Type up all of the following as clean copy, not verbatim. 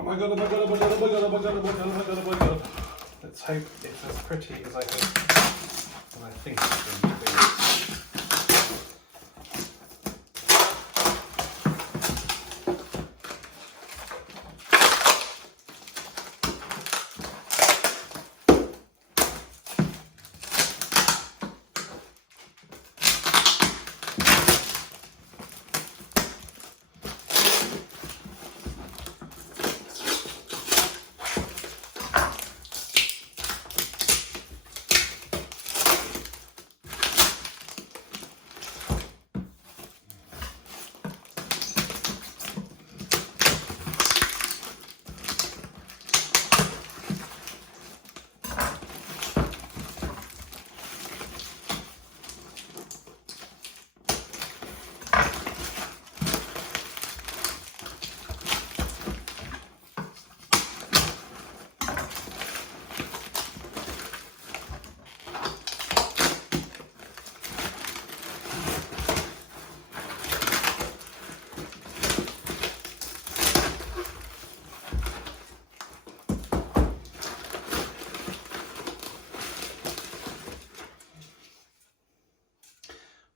Oh my god, oh my god, oh my god, oh my god, oh my god, oh my god, oh my god, oh my god. Let's hope it's as pretty as I hope and I think it's going to be.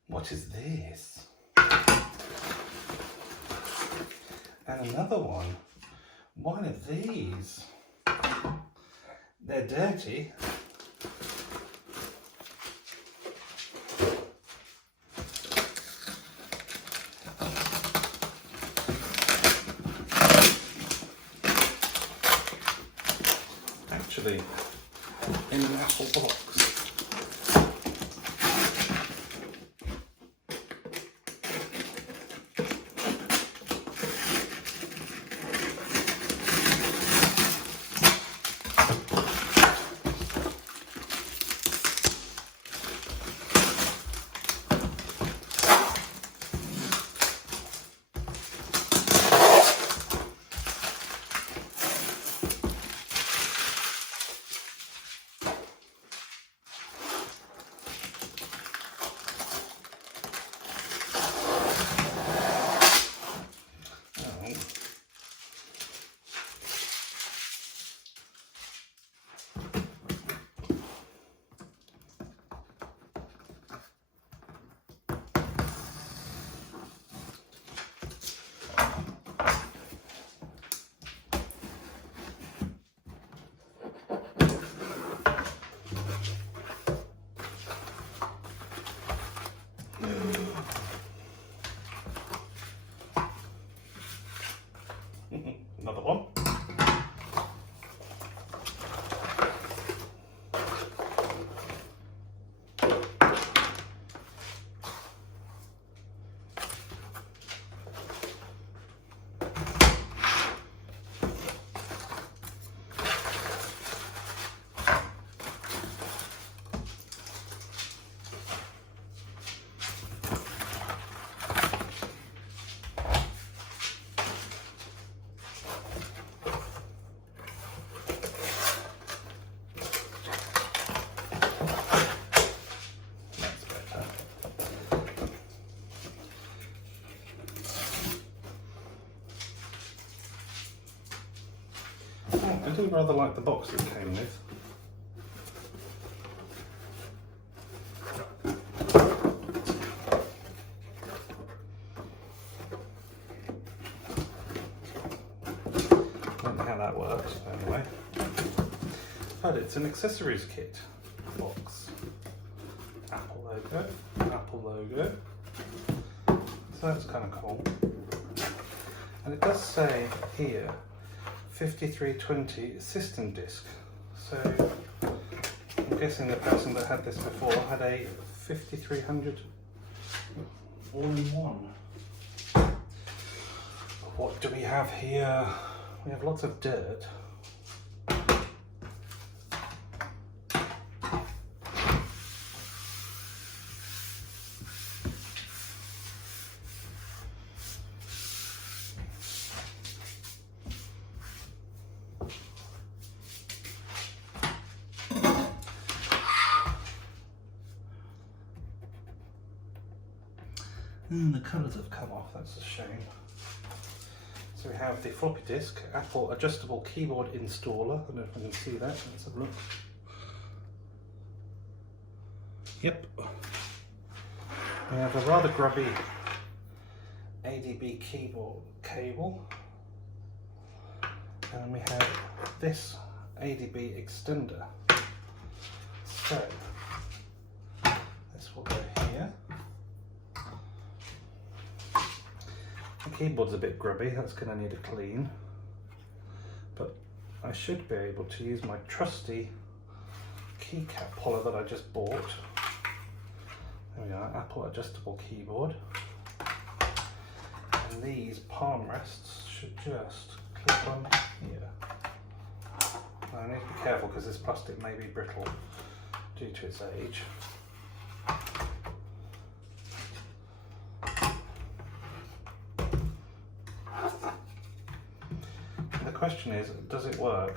What is this? And another one. One of these. They're dirty. Actually, in an apple box. Another one. I do rather like the box it came with. Don't know how that works anyway. But it's an accessories kit box. Apple logo. So that's kind of cool. And it does say here 5320 system disc. So I'm guessing the person that had this before had a 5300 all-in-one. What do we have here? We have lots of dirt. The colours have come off, that's a shame. So we have the floppy disk, Apple adjustable keyboard installer. I don't know if I can see that. Let's have a look. Yep. We have a rather grubby ADB keyboard cable. And we have this ADB extender. So this will go here. The keyboard's a bit grubby, that's going to need a clean, but I should be able to use my trusty keycap puller that I just bought. There we are, Apple adjustable keyboard. And these palm rests should just clip on here. Now I need to be careful because this plastic may be brittle due to its age. The question is, does it work?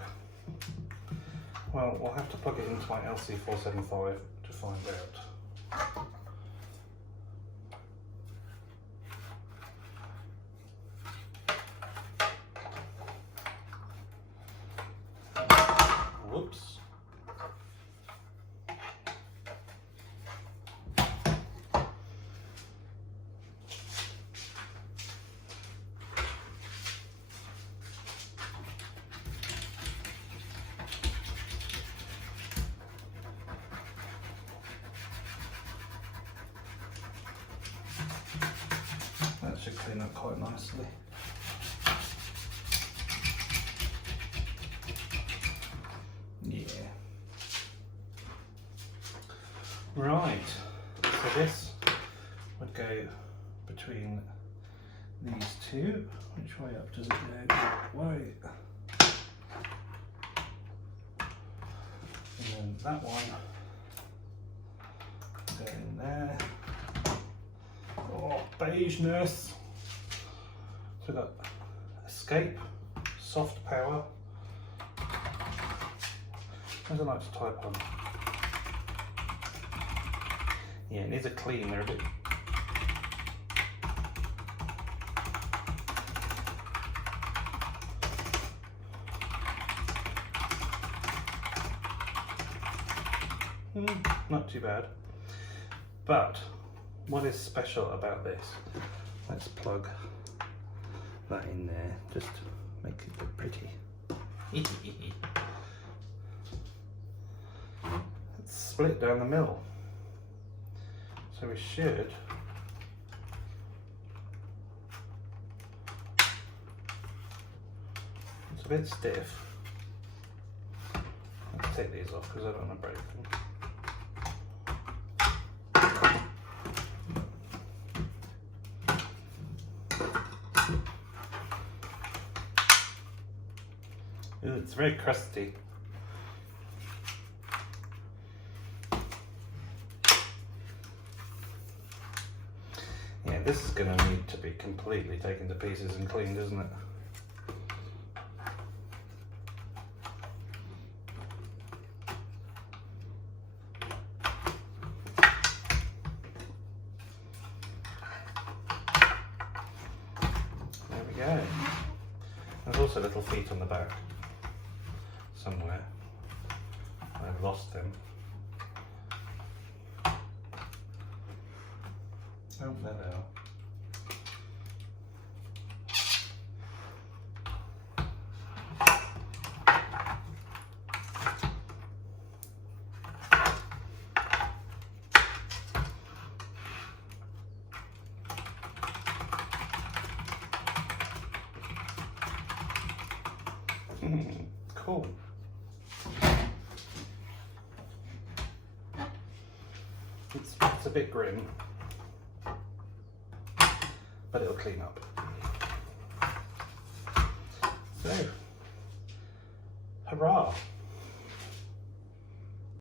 Well, we'll have to plug it into my LC475 to find out. Whoops. That should clean up quite nicely. Yeah. Right, so this would go between these two. Which way up does it go? That way. And then that one go in there. Oh, beigeness. So we've got escape, soft power. What do I like to type on? Yeah, it needs a clean, they're a bit. Not too bad. But what is special about this? Let's plug that in there, just to make it look pretty. It's split down the middle. So we should it's a bit stiff. Let's take these off because I don't want to break them. It's very crusty. Yeah, this is going to need to be completely taken to pieces and cleaned, isn't it? There we go. There's also little feet on the back somewhere. I've lost them. Oh, there they are. Cool. It's a bit grim, but it'll clean up. So, hurrah!